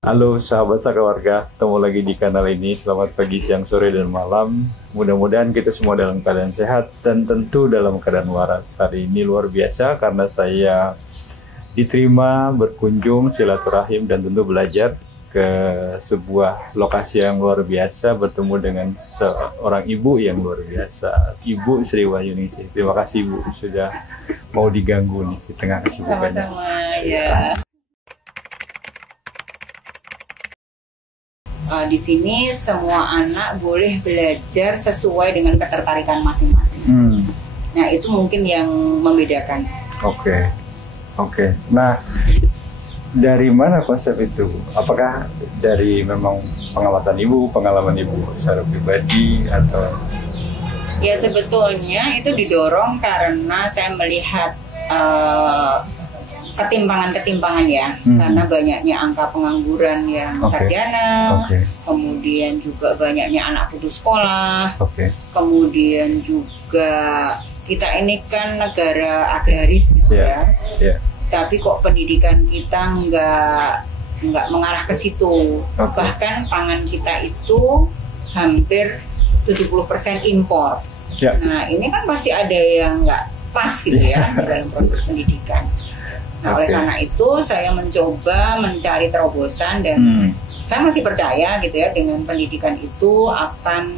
Halo sahabat Sakawarga, ketemu lagi di kanal ini. Selamat pagi, siang, sore, dan malam. Mudah-mudahan kita semua dalam keadaan sehat dan tentu dalam keadaan waras. Hari ini luar biasa karena saya diterima berkunjung silaturahim dan tentu belajar ke sebuah lokasi yang luar biasa, bertemu dengan seorang ibu yang luar biasa, Ibu Sri Wahyuningsih. Terima kasih Ibu sudah mau diganggu nih di tengah kesibukannya. Sama-sama ya. Di sini semua anak boleh belajar sesuai dengan ketertarikan masing-masing. Nah itu mungkin yang membedakan. Oke. Nah, dari mana konsep itu? Apakah dari memang pengalaman ibu secara pribadi atau? Ya sebetulnya itu didorong karena saya melihat ketimpangan ya, karena banyaknya angka pengangguran yang sarjana, kemudian juga banyaknya anak putus sekolah, kemudian juga kita ini kan negara agraris gitu ya. Tapi kok pendidikan kita nggak mengarah ke situ. Bahkan pangan kita itu hampir 70% impor. Nah ini kan pasti ada yang nggak pas gitu ya dalam proses pendidikan. Nah oleh karena itu saya mencoba mencari terobosan dan saya masih percaya gitu ya dengan pendidikan itu akan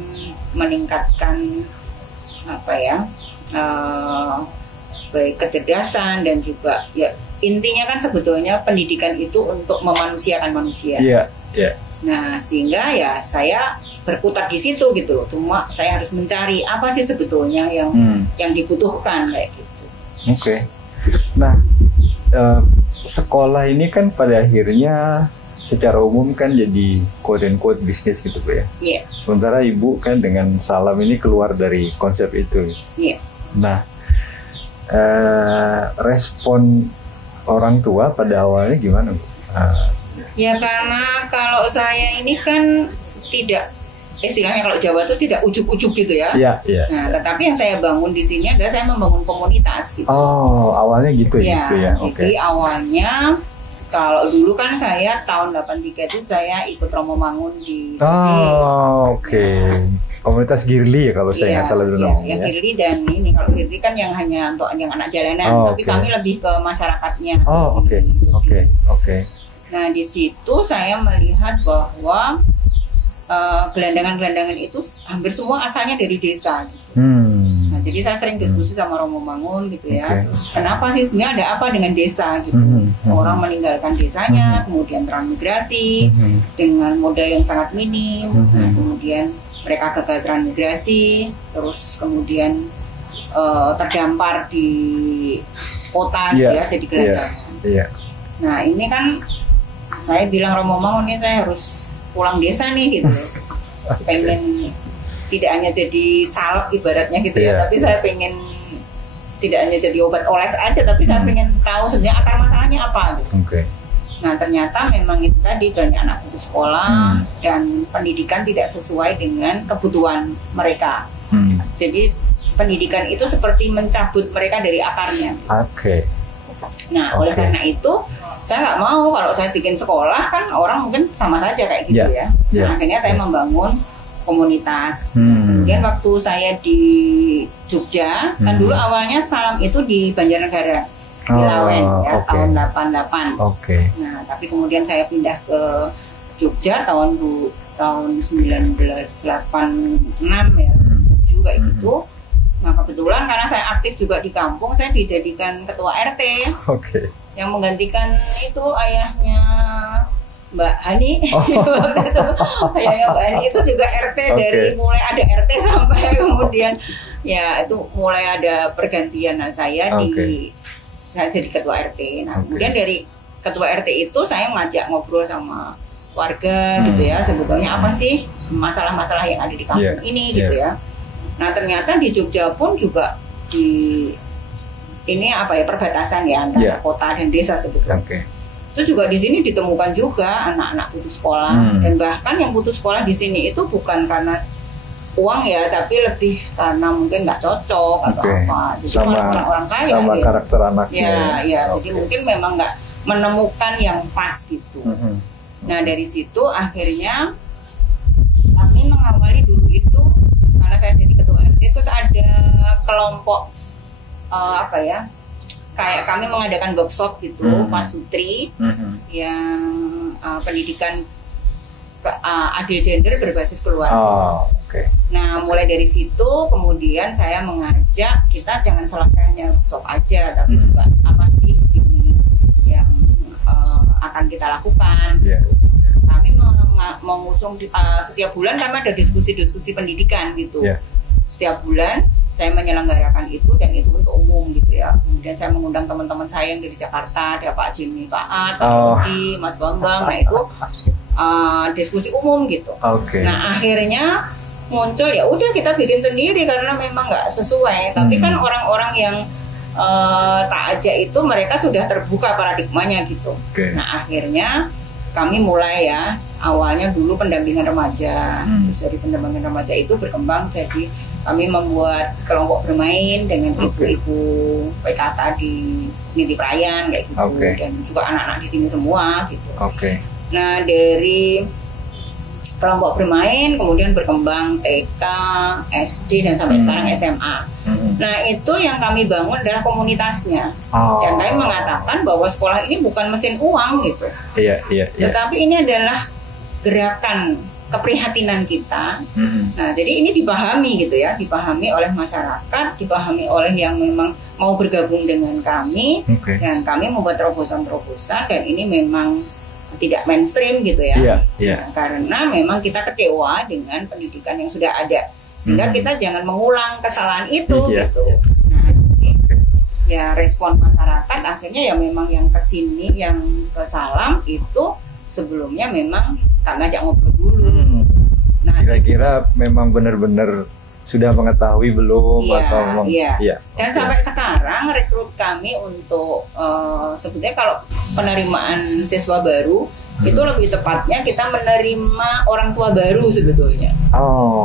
meningkatkan baik kecerdasan dan juga ya intinya kan sebetulnya pendidikan itu untuk memanusiakan manusia. Nah sehingga ya saya berkutat di situ gitu loh. Cuma saya harus mencari apa sih sebetulnya yang dibutuhkan kayak gitu. Nah sekolah ini kan pada akhirnya secara umum kan jadi quote and quote bisnis gitu Bu ya. Sementara Ibu kan dengan Salam ini keluar dari konsep itu. Nah respon orang tua pada awalnya gimana Bu? Ya karena kalau saya ini kan tidak, istilahnya kalau Jawa itu tidak ujuk-ujuk gitu ya. Nah, tetapi yang saya bangun di sini adalah saya membangun komunitas gitu. Awalnya gitu ya. Jadi awalnya kalau dulu kan saya tahun 83 itu saya ikut Romo Mangun di komunitas Girly ya kalau saya nggak salah dulu namanya. Yang Girly dan ini kalau Girly kan yang hanya untuk yang anak jalanan, tapi kami lebih ke masyarakatnya. Nah di situ saya melihat bahwa gelandangan-gelandangan itu hampir semua asalnya dari desa gitu. Nah, jadi saya sering diskusi sama Romo Mangun gitu ya. Kenapa sih sebenarnya ada apa dengan desa gitu? Orang meninggalkan desanya, kemudian transmigrasi dengan modal yang sangat minim. Nah, kemudian mereka gagal transmigrasi, terus kemudian terdampar di kota gitu ya, jadi gelandangan. Nah, ini kan saya bilang Romo Mangun ini saya harus pulang desa nih gitu. Pengen tidak hanya jadi salep ibaratnya gitu ya, tapi saya pengen tidak hanya jadi obat oles aja, tapi saya pengen tahu sebenarnya akar masalahnya apa gitu. Nah ternyata memang itu tadi banyak anak putus sekolah dan pendidikan tidak sesuai dengan kebutuhan mereka. Jadi pendidikan itu seperti mencabut mereka dari akarnya. Nah oleh karena itu saya nggak mau kalau saya bikin sekolah kan orang mungkin sama saja kayak gitu ya. Nah, akhirnya saya membangun komunitas. Kemudian waktu saya di Jogja kan dulu awalnya Salam itu di Banjarnegara di Lawen ya tahun 88. Nah tapi kemudian saya pindah ke Jogja tahun 1986 ya juga itu. Nah kebetulan karena saya aktif juga di kampung, saya dijadikan ketua RT. Yang menggantikan itu ayahnya Mbak Hani. Ayahnya Mbak Hani itu juga RT dari mulai ada RT sampai kemudian ya itu mulai ada pergantian. Nah saya jadi ketua RT. Nah kemudian dari ketua RT itu saya ngajak ngobrol sama warga gitu ya, sebetulnya apa sih masalah-masalah yang ada di kampung ini gitu ya. Nah ternyata di Jogja pun juga ini perbatasan ya antara kota dan desa sebetulnya. Itu juga di sini ditemukan juga anak-anak putus sekolah dan bahkan yang putus sekolah di sini itu bukan karena uang ya, tapi lebih karena mungkin nggak cocok atau apa. Jadi orang kaya sama ya. Karakter anaknya. Jadi mungkin memang nggak menemukan yang pas gitu. Nah dari situ akhirnya kami mengawali dulu itu karena saya jadi ketua RT, terus ada kelompok kayak kami mengadakan workshop gitu, Pasutri yang pendidikan adil gender berbasis keluarga. Nah mulai dari situ kemudian saya mengajak kita jangan selesai hanya workshop aja, tapi juga apa sih ini yang akan kita lakukan. Kami mengusung setiap bulan kami ada diskusi-diskusi pendidikan gitu. Setiap bulan saya menyelenggarakan itu dan itu untuk umum gitu ya. Kemudian saya mengundang teman-teman saya yang dari Jakarta, ada Pak Jimmy, Pak At, Pak Rudi, Mas Bambang. Nah itu diskusi umum gitu. Nah akhirnya muncul ya udah kita bikin sendiri karena memang nggak sesuai. Tapi kan orang-orang yang tak aja itu mereka sudah terbuka paradigmanya gitu. Nah akhirnya kami mulai ya awalnya dulu pendampingan remaja. Terus dari pendampingan remaja itu berkembang jadi kami membuat kelompok bermain dengan ibu-ibu PKK di Niti Prayan kayak gitu dan juga anak-anak di sini semua gitu. Nah dari kelompok bermain kemudian berkembang TK, SD dan sampai sekarang SMA. Nah itu yang kami bangun adalah komunitasnya. Dan kami mengatakan bahwa sekolah ini bukan mesin uang gitu. Tetapi ini adalah gerakan keprihatinan kita. Nah, jadi ini dipahami gitu ya, dipahami oleh masyarakat, dipahami oleh yang memang mau bergabung dengan kami, dan kami membuat terobosan-terobosan dan ini memang tidak mainstream gitu ya. Nah, karena memang kita kecewa dengan pendidikan yang sudah ada, sehingga kita jangan mengulang kesalahan itu gitu. Nah, jadi ya respon masyarakat akhirnya ya memang yang kesini, yang ke Salam itu sebelumnya memang tak ngajak ngobrol dulu. Nah, kira-kira memang benar-benar sudah mengetahui belum atau dan sampai sekarang rekrut kami untuk sebetulnya kalau penerimaan siswa baru itu lebih tepatnya kita menerima orang tua baru sebetulnya.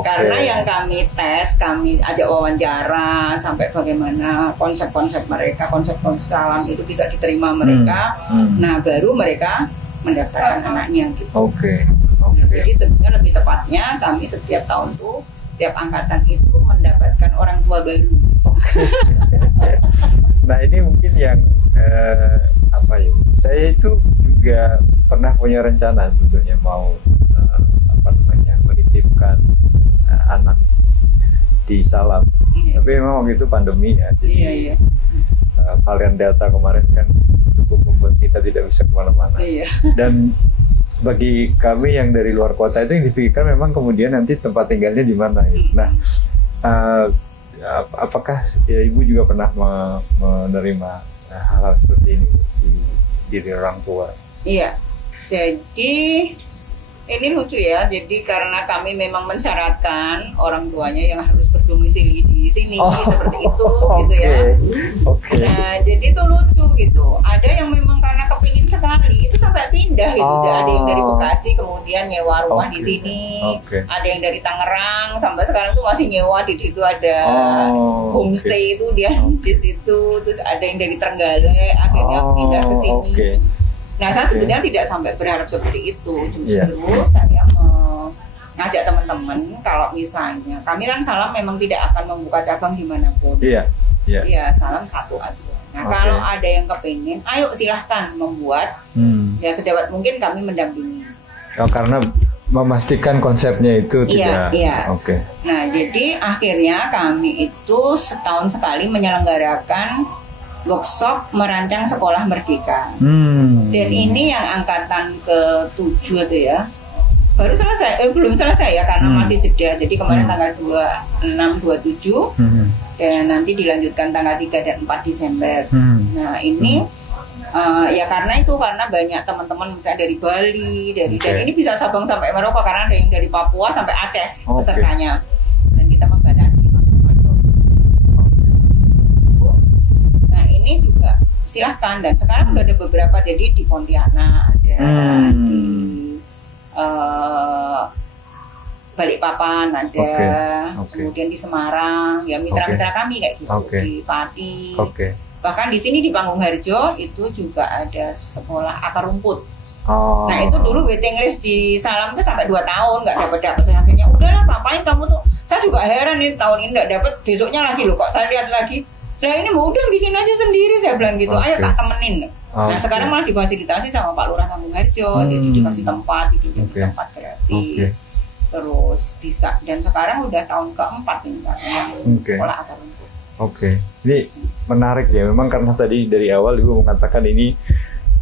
Karena yang kami tes, kami ajak wawancara sampai bagaimana konsep-konsep mereka, konsep-konsep Salam itu bisa diterima mereka. Nah baru mereka mendaftarkan anaknya gitu. Jadi sebenarnya lebih tepatnya kami setiap tahun tuh setiap angkatan itu mendapatkan orang tua baru. Nah ini mungkin yang saya itu juga pernah punya rencana sebetulnya mau menitipkan anak di Salam. Tapi memang waktu itu pandemi ya, jadi varian Delta kemarin kan cukup membuat kita tidak bisa kemana-mana. Dan bagi kami yang dari luar kota itu yang dipikirkan memang kemudian nanti tempat tinggalnya di mana gitu. Nah, apakah ya, Ibu juga pernah menerima hal-hal seperti ini di diri orang tua? Iya, jadi ini lucu ya. Jadi karena kami memang mensyaratkan orang tuanya yang harus berdomisili di sini seperti itu, gitu ya. Nah, jadi itu lucu gitu. Ada yang memang karena kepingin sekali itu sampai pindah gitu. Ada yang dari Bekasi kemudian nyewa rumah di sini. Ada yang dari Tangerang sampai sekarang tuh masih nyewa di situ ada homestay itu dia di situ. Terus ada yang dari Trenggalek akhirnya pindah ke sini. Nah, saya sebenarnya tidak sampai berharap seperti itu. Justru saya mengajak teman-teman kalau misalnya kami kan Salam memang tidak akan membuka cabang dimanapun. Iya, Salam satu aja. Nah, kalau ada yang kepingin, ayo silahkan membuat. Ya sedapat mungkin kami mendampingi. Karena memastikan konsepnya itu tidak. Nah, jadi akhirnya kami itu setahun sekali menyelenggarakan workshop merancang sekolah merdeka. Dan ini yang angkatan ke-7 itu ya. Baru selesai, belum selesai ya karena masih jeda. Jadi kemarin tanggal 26, 27 dan nanti dilanjutkan tanggal 3 dan 4 Desember. Nah, ini ya karena banyak teman-teman misalnya dari Bali, dan ini bisa Sabang sampai Merauke karena ada yang dari Papua sampai Aceh pesertanya. Dan kita membatasi maksimal 20. Nah, ini juga silahkan dan sekarang udah ada beberapa, jadi di Pontianak ada, di Balikpapan ada, kemudian di Semarang ya mitra-mitra kami kayak gitu, di Pati, bahkan di sini di Panggung Harjo itu juga ada sekolah akar rumput. Nah itu dulu waiting list di Salam itu sampai 2 tahun nggak dapat. Akhirnya udahlah, ngapain kamu tuh? Saya juga heran nih, tahun ini nggak dapat, besoknya lagi loh kok saya lihat lagi. Nah ini mau udah bikin aja sendiri, saya bilang gitu. Ayo tak temenin. Nah sekarang malah difasilitasi sama Pak Lurah Tanggungarjo, jadi dikasih tempat, dibikin tempat gratis. Terus bisa, dan sekarang udah tahun keempat ini kan yang sekolah akar rumput. Ini menarik ya, memang karena tadi dari awal Ibu mengatakan ini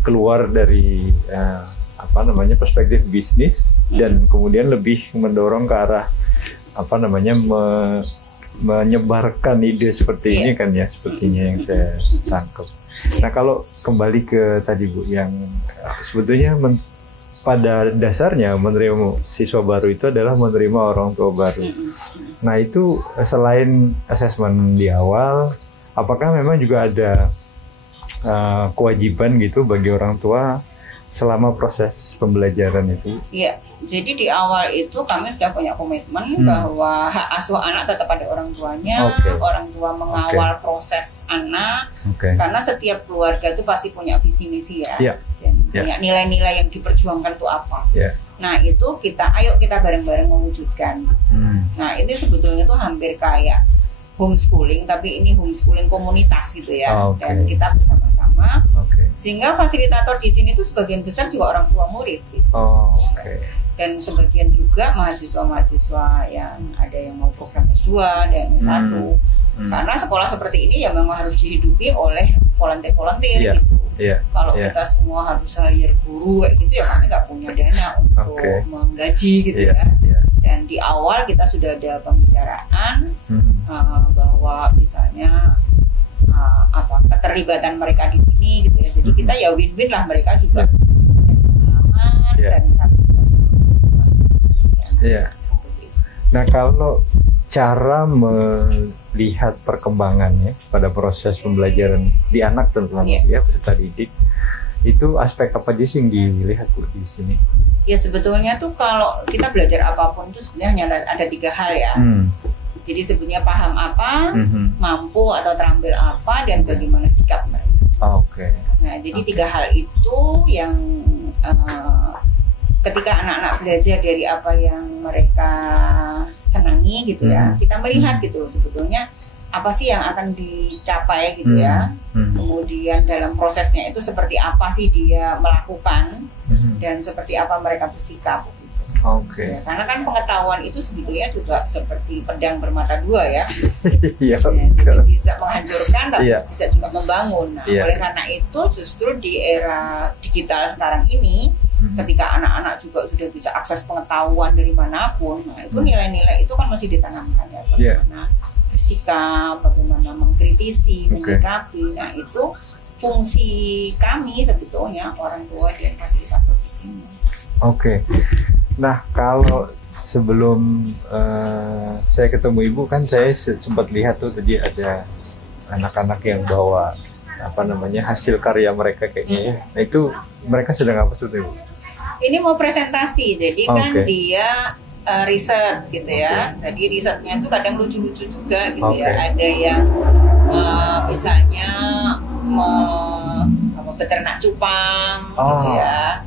keluar dari perspektif bisnis dan kemudian lebih mendorong ke arah menyebarkan ide seperti ini kan ya, sepertinya yang saya tangkap. Nah kalau kembali ke tadi Bu, yang sebetulnya pada dasarnya menerima siswa baru itu adalah menerima orang tua baru. Nah itu selain asesmen di awal, apakah memang juga ada kewajiban gitu bagi orang tua selama proses pembelajaran itu? Iya, jadi di awal itu kami sudah punya komitmen bahwa hak asuh anak tetap pada orang tuanya, orang tua mengawal proses anak, karena setiap keluarga itu pasti punya visi misi ya, dan punya nilai-nilai yang diperjuangkan itu apa. Nah itu ayo kita bareng-bareng mewujudkan. Nah ini sebetulnya tuh hampir kayak homeschooling, tapi ini homeschooling komunitas gitu ya, dan kita bersama-sama, sehingga fasilitator di sini tuh sebagian besar juga orang tua murid gitu. Dan sebagian juga mahasiswa-mahasiswa yang ada yang mau program S2, ada yang S1, karena sekolah seperti ini ya memang harus dihidupi oleh volunteer gitu. Kalau kita semua harus hire guru kayak gitu ya kami nggak punya dana untuk menggaji gitu ya. Dan di awal kita sudah ada pembicaraan bahwa misalnya keterlibatan mereka di sini gitu ya. Jadi kita ya win-win lah, mereka juga punya pengalaman dan kami juga Nah kalau cara melihat perkembangannya pada proses pembelajaran di anak tentunya ya peserta didik, itu aspek apa aja sih yang dilihat Bu di sini? Ya sebetulnya tuh kalau kita belajar apapun itu sebenarnya hanya ada 3 hal ya. Jadi sebenarnya paham apa, mampu atau terampil apa, dan bagaimana sikap mereka. Nah jadi 3 hal itu yang ketika anak-anak belajar dari apa yang mereka senangi gitu ya, kita melihat gitu loh sebetulnya apa sih yang akan dicapai gitu ya. Kemudian dalam prosesnya itu seperti apa sih dia melakukan dan seperti apa mereka bersikap gitu. Ya, karena kan pengetahuan itu sebetulnya juga seperti pedang bermata 2 ya. Jadi bisa menghancurkan tapi bisa juga membangun. Nah, oleh karena itu justru di era digital sekarang ini, ketika anak-anak juga sudah bisa akses pengetahuan dari manapun, nah itu nilai-nilai itu kan masih ditanamkan ya, bagaimana bersikap, bagaimana mengkritisi, menyikapi. Nah itu fungsi kami sebetulnya orang tua dan fasilitator di sini. Nah kalau sebelum saya ketemu Ibu kan saya sempat lihat tuh tadi ada anak-anak yang bawa hasil karya mereka kayaknya. Nah itu mereka sedang apa tuh Ibu? Ini mau presentasi, jadi kan dia riset gitu ya. Tadi risetnya itu kadang lucu-lucu juga gitu ya. Ada yang misalnya beternak cupang gitu ya.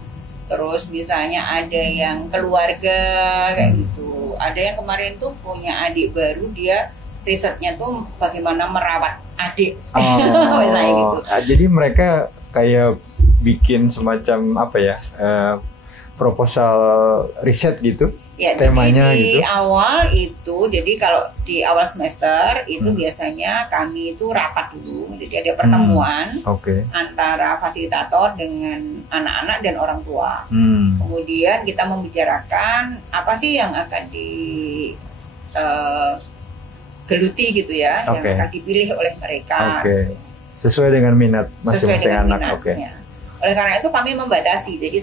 Terus misalnya ada yang keluarga kayak gitu. Ada yang kemarin tuh punya adik baru, dia risetnya tuh bagaimana merawat adik. Misalnya gitu. Jadi mereka kayak bikin semacam proposal riset gitu. Ya, temanya di gitu. awal itu, jadi kalau di awal semester itu biasanya kami itu rapat dulu, jadi ada pertemuan antara fasilitator dengan anak-anak dan orang tua. Kemudian kita membicarakan apa sih yang akan digeluti gitu ya, yang akan dipilih oleh mereka. Sesuai dengan minat masing-masing anak. Oleh karena itu kami membatasi, jadi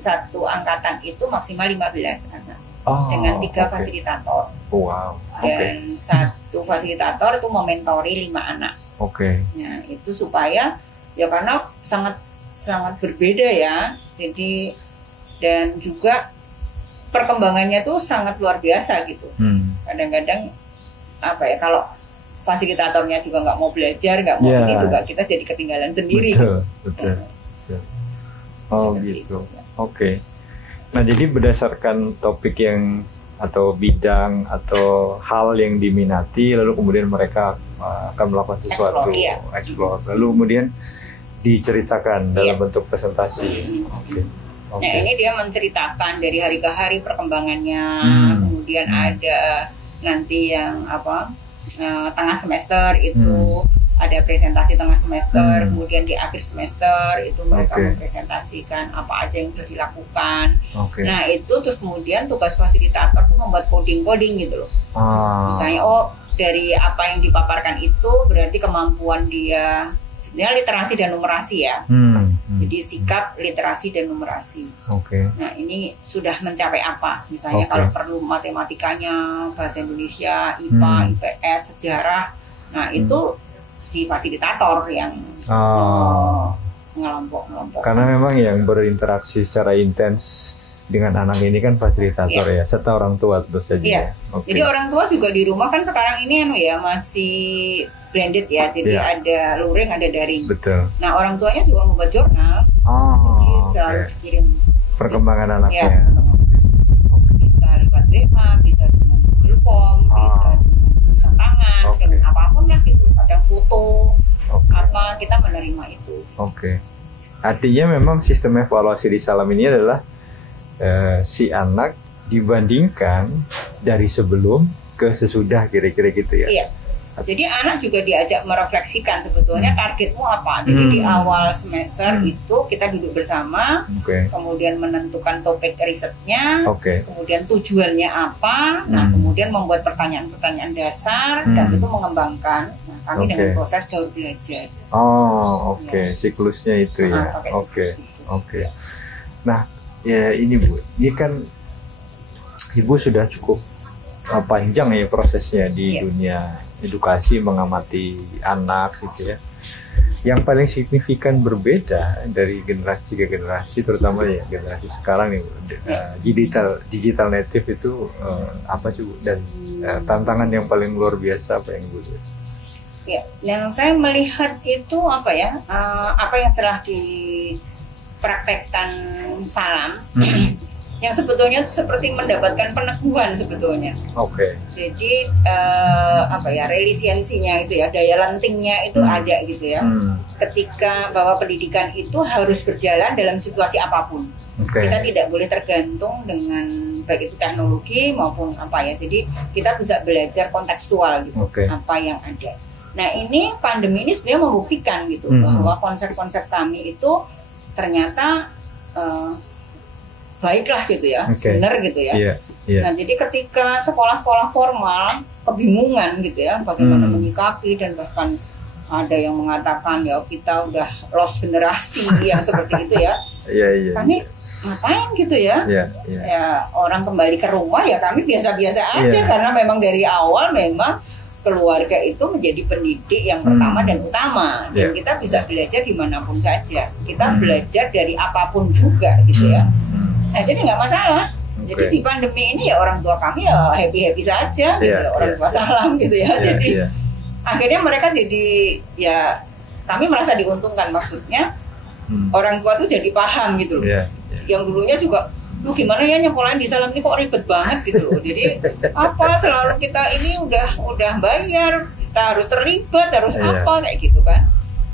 satu angkatan itu maksimal 15 anak. Dengan 3 fasilitator. Dan satu fasilitator itu mementori 5 anak. Nah, itu supaya ya karena sangat berbeda ya. Jadi dan juga perkembangannya tuh sangat luar biasa gitu. Kadang-kadang kalau fasilitatornya juga nggak mau belajar, nggak mau ini juga kita jadi ketinggalan sendiri. Betul. Gitu. Oke. Nah, jadi berdasarkan topik yang atau bidang atau hal yang diminati, lalu kemudian mereka akan melakukan sesuatu, explore, lalu kemudian diceritakan dalam bentuk presentasi. Oke. Nah, ini dia menceritakan dari hari ke hari perkembangannya, kemudian ada nanti yang tengah semester itu ada presentasi tengah semester, kemudian di akhir semester itu mereka mempresentasikan apa aja yang sudah dilakukan. Nah, itu terus kemudian tugas fasilitator itu membuat coding gitu loh. Misalnya dari apa yang dipaparkan itu berarti kemampuan dia sebenarnya literasi dan numerasi ya. Jadi sikap, literasi dan numerasi. Nah, ini sudah mencapai apa? Misalnya kalau perlu matematikanya, bahasa Indonesia, IPA, IPS, sejarah. Nah, itu si fasilitator yang ngelompok. Karena memang yang berinteraksi secara intens dengan anak ini kan fasilitator ya, serta orang tua tentu saja. Iya. Jadi orang tua juga di rumah kan sekarang ini masih blended ya, jadi ada luring, ada daring. Betul. Nah, orang tuanya juga membuat jurnal, jadi selalu dikirim perkembangan anaknya. Bisa lewat WA, bisa dengan Google Form, bisa dengan tulisan tangan, dengan apapun lah gitu. Kadang foto, apa kita menerima itu. Artinya memang sistem evaluasi di Salam ini adalah si anak dibandingkan dari sebelum ke sesudah, kira-kira gitu ya. Iya. Jadi anak juga diajak merefleksikan sebetulnya targetmu apa. Jadi di awal semester itu kita duduk bersama, kemudian menentukan topik risetnya, kemudian tujuannya apa, nah kemudian membuat pertanyaan-pertanyaan dasar dan itu mengembangkan. Nah, kami dengan proses daur belajar. Siklusnya itu ya. Nah, ya ini Bu, ini kan Ibu sudah cukup panjang ya prosesnya di dunia edukasi, mengamati anak gitu ya. Yang paling signifikan berbeda dari generasi ke generasi, terutama ya generasi sekarang nih, digital native itu apa sih Bu? Dan tantangan yang paling luar biasa apa yang Bu? Ya, yang saya melihat itu apa yang telah dipraktekkan Salam. Yang sebetulnya itu seperti mendapatkan peneguhan sebetulnya. Jadi relisiensinya itu ya, daya lentingnya itu ada gitu ya. Ketika bahwa pendidikan itu harus berjalan dalam situasi apapun. Kita tidak boleh tergantung dengan baik itu teknologi maupun apa ya. Jadi kita bisa belajar kontekstual gitu, apa yang ada. Nah, ini pandemi ini sebenarnya membuktikan gitu bahwa konsep-konsep kami itu ternyata baiklah gitu ya, benar gitu ya. Nah, jadi ketika sekolah-sekolah formal kebingungan gitu ya, bagaimana menyikapi dan bahkan ada yang mengatakan ya kita udah lost generasi yang seperti itu ya. Kami ngapain gitu ya? Ya orang kembali ke rumah ya kami biasa-biasa aja karena memang dari awal memang keluarga itu menjadi pendidik yang pertama dan utama dan kita bisa belajar dimanapun saja. Kita belajar dari apapun juga gitu ya. Nah, jadi nggak masalah. Jadi di pandemi ini ya orang tua kami ya happy saja, gitu. Orang tua Salam gitu ya. Jadi akhirnya mereka jadi ya kami merasa diuntungkan, maksudnya orang tua tuh jadi paham gitu. Yang dulunya juga, lu gimana ya nyekolahin di Salam ini kok ribet banget gitu. Jadi apa selalu kita ini udah bayar, kita harus terlibat, harus apa kayak gitu kan.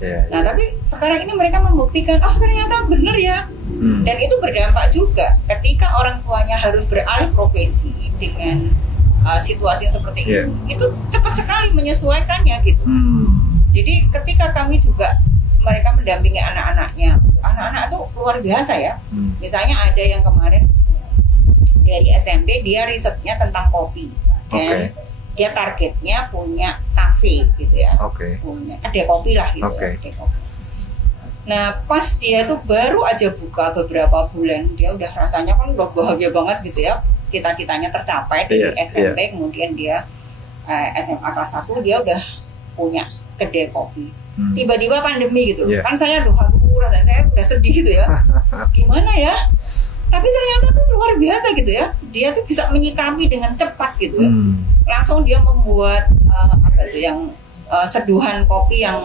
Nah, tapi sekarang ini mereka membuktikan, ternyata benar ya. Dan itu berdampak juga ketika orang tuanya harus beralih profesi dengan situasi yang seperti ini. Itu cepat sekali menyesuaikannya gitu. Jadi ketika kami juga mereka mendampingi anak-anaknya, anak-anak itu luar biasa ya. Misalnya ada yang kemarin dari SMP dia risetnya tentang kopi dan dia targetnya punya kafe gitu ya, punya kedai kopi lah gitu. Kedai kopi. Nah, pas dia tuh baru aja buka beberapa bulan, dia udah rasanya kan udah bahagia banget gitu ya, cita-citanya tercapai dari SMP, kemudian dia SMA kelas 1 dia udah punya kedai kopi. Tiba-tiba pandemi gitu, kan saya rasanya saya udah sedih gitu ya, gimana ya? Tapi ternyata tuh luar biasa gitu ya, dia tuh bisa menyikapi dengan cepat gitu ya. Langsung dia membuat yang seduhan kopi yang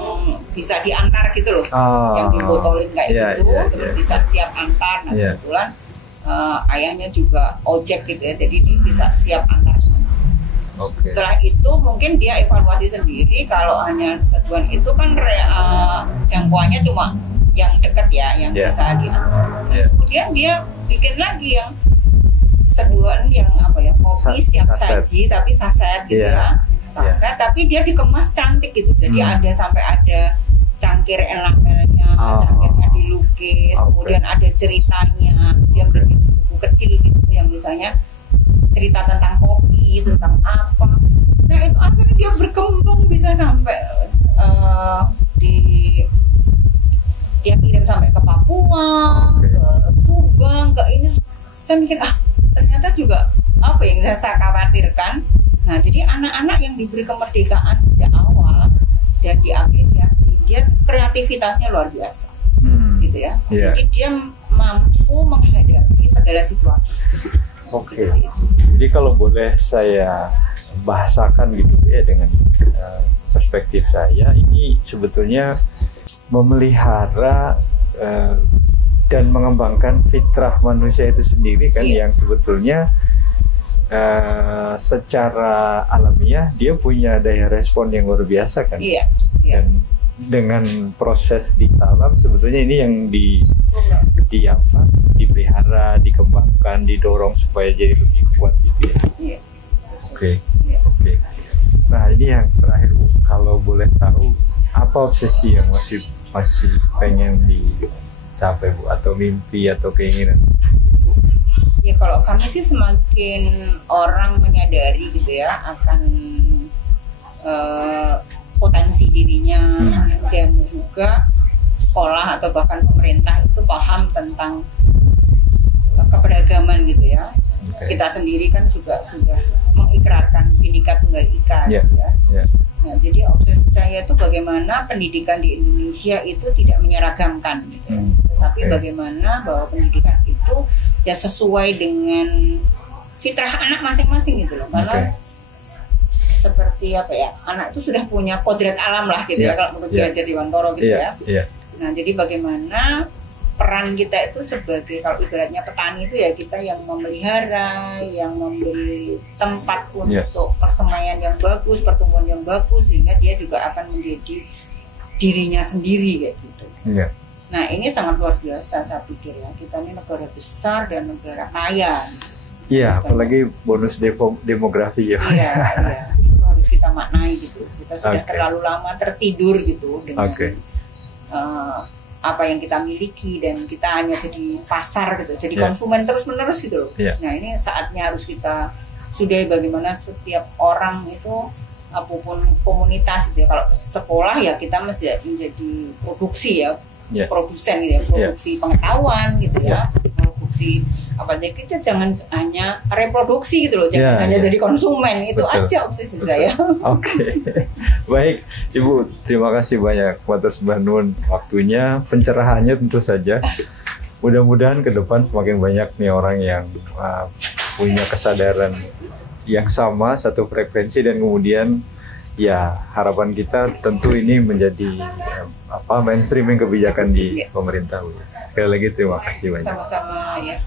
bisa diantar gitu loh, yang dibotolin kayak gitu, terus bisa siap antar. Nah kebetulan ayahnya juga ojek gitu ya, jadi dia bisa siap antar. Setelah itu mungkin dia evaluasi sendiri, kalau hanya seduhan itu kan jangkauannya cuma yang dekat ya, yang bisa diantar. Kemudian dia bikin lagi yang seduhan yang apa ya, kopi siap saji tapi saset gitu ya. Saset tapi dia dikemas cantik gitu, jadi sampai ada cangkir enamelnya, cangkirnya dilukis, kemudian ada ceritanya, dia bikin buku kecil gitu yang misalnya cerita tentang kopi, tentang apa. Nah itu akhirnya dia berkembang bisa sampai dia kirim sampai ke Papua, ke Subang, ke ini. Saya mikir ternyata juga apa yang saya khawatirkan. Nah, jadi anak-anak yang diberi kemerdekaan sejak awal dan diapresiasi, dia tuh kreativitasnya luar biasa, gitu ya. Jadi dia mampu menghadapi segala situasi. Jadi kalau boleh saya bahasakan gitu ya dengan perspektif saya, ini sebetulnya memelihara dan mengembangkan fitrah manusia itu sendiri kan, yang sebetulnya secara alamiah dia punya daya respon yang luar biasa kan. Dan dengan proses di Salam sebetulnya ini yang dipelihara, dikembangkan, didorong supaya jadi lebih kuat gitu ya. Oke. Nah ini yang terakhir Bu, kalau boleh tahu apa obsesi yang masih pengen dicapai Bu, atau mimpi atau keinginan? Ya kalau kami sih semakin orang menyadari gitu ya akan potensi dirinya, dan juga sekolah atau bahkan pemerintah itu paham tentang keberagaman gitu ya. Kita sendiri kan juga sudah mengikrarkan Bhinneka Tunggal Ika gitu ya. Nah, jadi obsesi saya itu bagaimana pendidikan di Indonesia itu tidak menyeragamkan gitu ya. Tapi bagaimana bahwa pendidikan itu ya sesuai dengan fitrah anak masing-masing gitu loh. Karena seperti apa ya, anak itu sudah punya kodrat alam lah gitu ya, kalau menurut Ki Dewantara gitu ya. Nah, jadi bagaimana peran kita itu sebagai, kalau ibaratnya petani itu ya kita yang memelihara, yang memberi tempat untuk persemaian yang bagus, pertumbuhan yang bagus, sehingga dia juga akan menjadi dirinya sendiri kayak gitu. Nah ini sangat luar biasa saya pikir ya, kita ini negara besar dan negara kaya. Apalagi bonus demografi ya. Itu harus kita maknai gitu. Kita sudah terlalu lama tertidur gitu dengan apa yang kita miliki, dan kita hanya jadi pasar gitu, jadi konsumen terus-menerus gitu loh. Nah ini saatnya harus kita sudahi bagaimana setiap orang itu, apapun komunitas gitu ya. Kalau sekolah ya kita mesti menjadi produksi ya, produsen gitu ya, produksi pengetahuan gitu ya, produksi apa aja, kita jangan hanya reproduksi gitu loh, jangan hanya jadi konsumen. Itu aja obsesi saya. Baik Ibu, terima kasih banyak matur sembah nuwun waktunya, pencerahannya tentu saja. Mudah-mudahan ke depan semakin banyak nih orang yang punya kesadaran yang sama, satu frekuensi, dan kemudian ya harapan kita tentu ini menjadi mainstreaming kebijakan di pemerintah. Sekali lagi terima kasih banyak. Sama-sama ya.